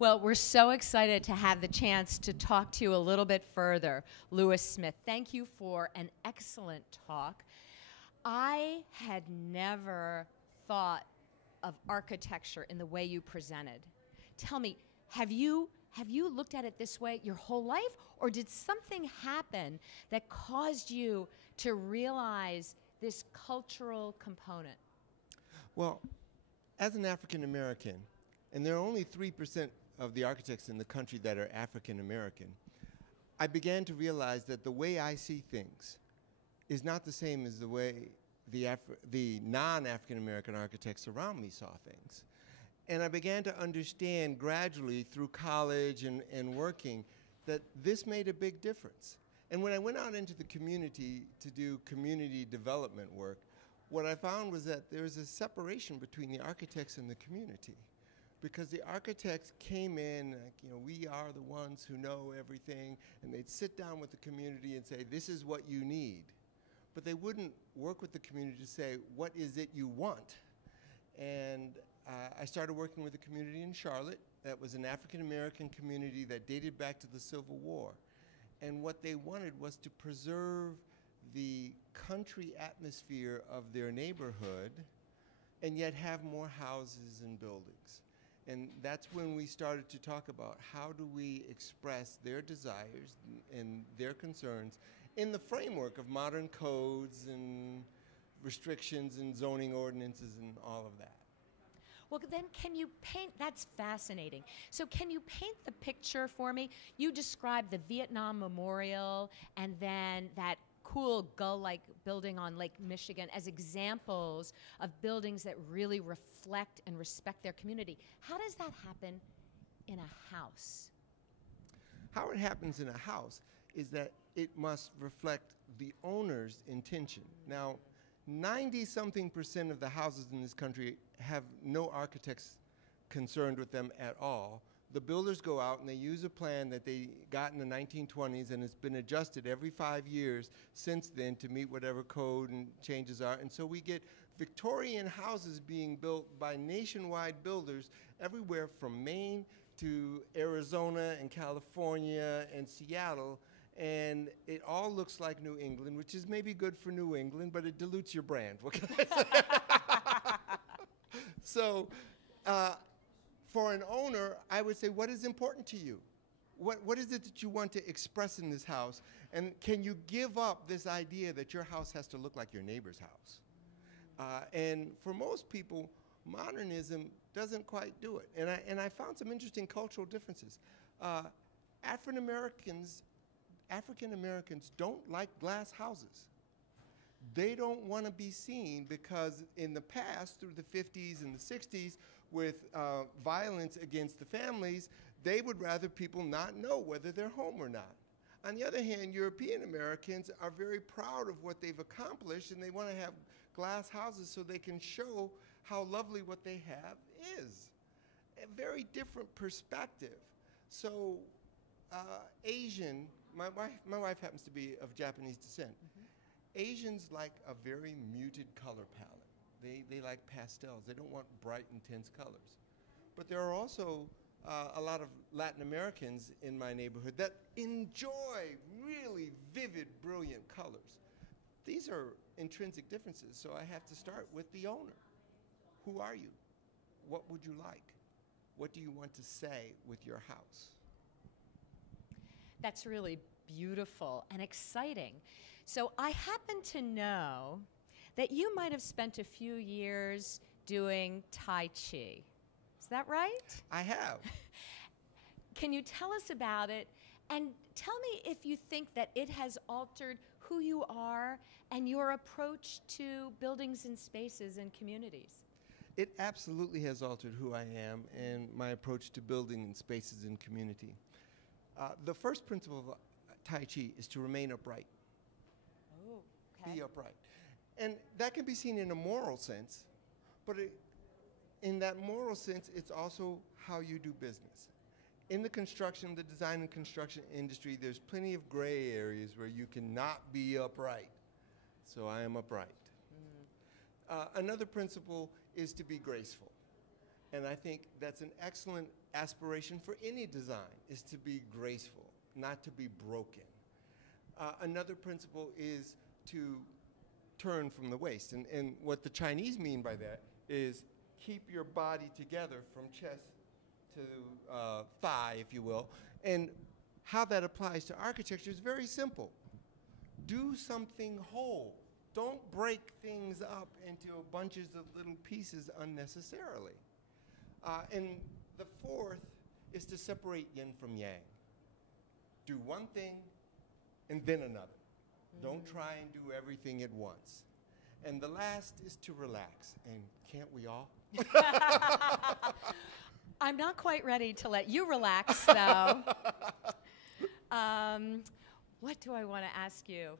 Well, we're so excited to have the chance to talk to you a little bit further. Lewis Smith, thank you for an excellent talk. I had never thought of architecture in the way you presented. Tell me, have you looked at it this way your whole life, or did something happen that caused you to realize this cultural component? Well, as an African American, and there are only 3% of the architects in the country that are African American, I began to realize that the way I see things is not the same as the way the non-African American architects around me saw things. And I began to understand gradually through college and working that this made a big difference. And when I went out into the community to do community development work, what I found was that there's a separation between the architects and the community. Because the architects came in, like, we are the ones who know everything, and they'd sit down with the community and say, this is what you need. But they wouldn't work with the community to say, what is it you want? And I started working with a community in Charlotte that was an African-American community that dated back to the Civil War. And what they wanted was to preserve the country atmosphere of their neighborhood and yet have more houses and buildings. And that's when we started to talk about how do we express their desires and their concerns in the framework of modern codes and restrictions and zoning ordinances and all of that. Well, then can you paint, that's fascinating. So can you paint the picture for me? You described the Vietnam Memorial and then that cool gull-like building on Lake Michigan as examples of buildings that really reflect and respect their community. How does that happen in a house? How it happens in a house is that it must reflect the owner's intention. Now, 90-something% of the houses in this country have no architects concerned with them at all. The builders go out and they use a plan that they got in the 1920s, and it's been adjusted every 5 years since then to meet whatever code and changes are. And so we get Victorian houses being built by nationwide builders everywhere from Maine to Arizona and California and Seattle. And it all looks like New England, which is maybe good for New England, but it dilutes your brand. What can I say? So, for an owner, I would say, what is important to you? What is it that you want to express in this house? And can you give up this idea that your house has to look like your neighbor's house? And for most people, modernism doesn't quite do it. And I found some interesting cultural differences. African Americans don't like glass houses. They don't want to be seen because in the past, through the 50s and the 60s, with violence against the families, they would rather people not know whether they're home or not. On the other hand, European Americans are very proud of what they've accomplished, and they want to have glass houses so they can show how lovely what they have is. A very different perspective. So Asian, my wife happens to be of Japanese descent. Asians like a very muted color palette. They like pastels. They don't want bright, intense colors. But there are also a lot of Latin Americans in my neighborhood that enjoy really vivid, brilliant colors. These are intrinsic differences, so I have to start with the owner. Who are you? What would you like? What do you want to say with your house? That's really beautiful and exciting. So I happen to know that you might have spent a few years doing Tai Chi. Is that right? I have. Can you tell us about it? And tell me if you think that it has altered who you are and your approach to buildings and spaces and communities. It absolutely has altered who I am and my approach to building and spaces and community. The first principle of Tai Chi is to remain upright. Oh, okay. Be upright. And that can be seen in a moral sense, but in that moral sense, it's also how you do business. In the construction, the design and construction industry, there's plenty of gray areas where you cannot be upright. So I am upright. Another principle is to be graceful. And I think that's an excellent aspiration for any design, is to be graceful, not to be broken. Another principle is to turn from the waist. And what the Chinese mean by that is keep your body together from chest to thigh, if you will. And how that applies to architecture is very simple. Do something whole. Don't break things up into bunches of little pieces unnecessarily. And the fourth is to separate yin from yang. Do one thing and then another. Don't try and do everything at once. And the last is to relax. And can't we all? I'm not quite ready to let you relax, though. What do I want to ask you?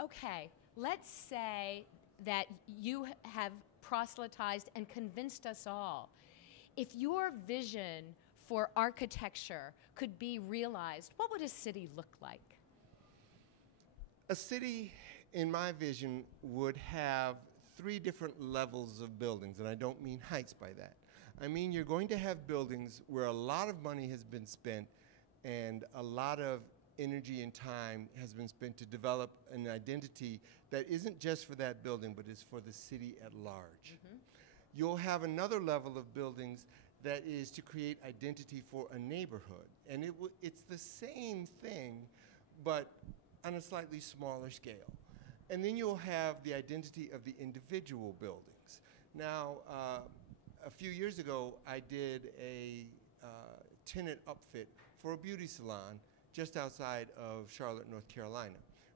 Okay, let's say that you have proselytized and convinced us all. If your vision for architecture could be realized, what would a city look like? A city, in my vision, would have 3 different levels of buildings, and I don't mean heights by that. I mean you're going to have buildings where a lot of money has been spent and a lot of energy and time has been spent to develop an identity that isn't just for that building, but is for the city at large. You'll have another level of buildings that is to create identity for a neighborhood. And it's the same thing, but on a slightly smaller scale. And then you'll have the identity of the individual buildings. Now, a few years ago, I did a tenant upfit for a beauty salon just outside of Charlotte, North Carolina,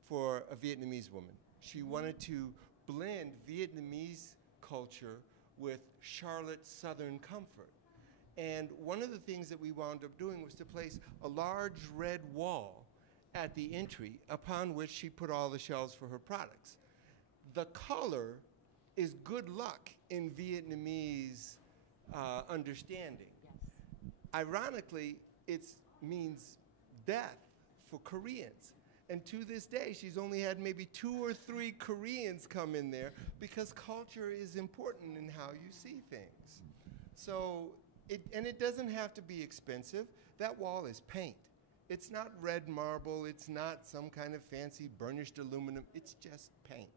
for a Vietnamese woman. She wanted to blend Vietnamese culture with Charlotte Southern comfort. And one of the things that we wound up doing was to place a large red wall at the entry upon which she put all the shelves for her products. The color is good luck in Vietnamese understanding. Yes. Ironically, it means death for Koreans. And to this day, she's only had maybe 2 or 3 Koreans come in there because culture is important in how you see things. So, it doesn't have to be expensive. That wall is paint. It's not red marble, it's not some kind of fancy burnished aluminum, it's just paint.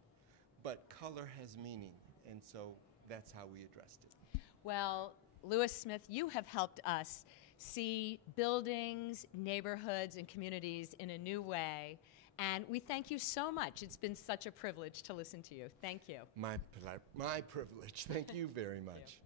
But color has meaning, and so that's how we addressed it. Well, Lewis Smith, you have helped us see buildings, neighborhoods, and communities in a new way, and we thank you so much. It's been such a privilege to listen to you. Thank you. My privilege. Thank you very much.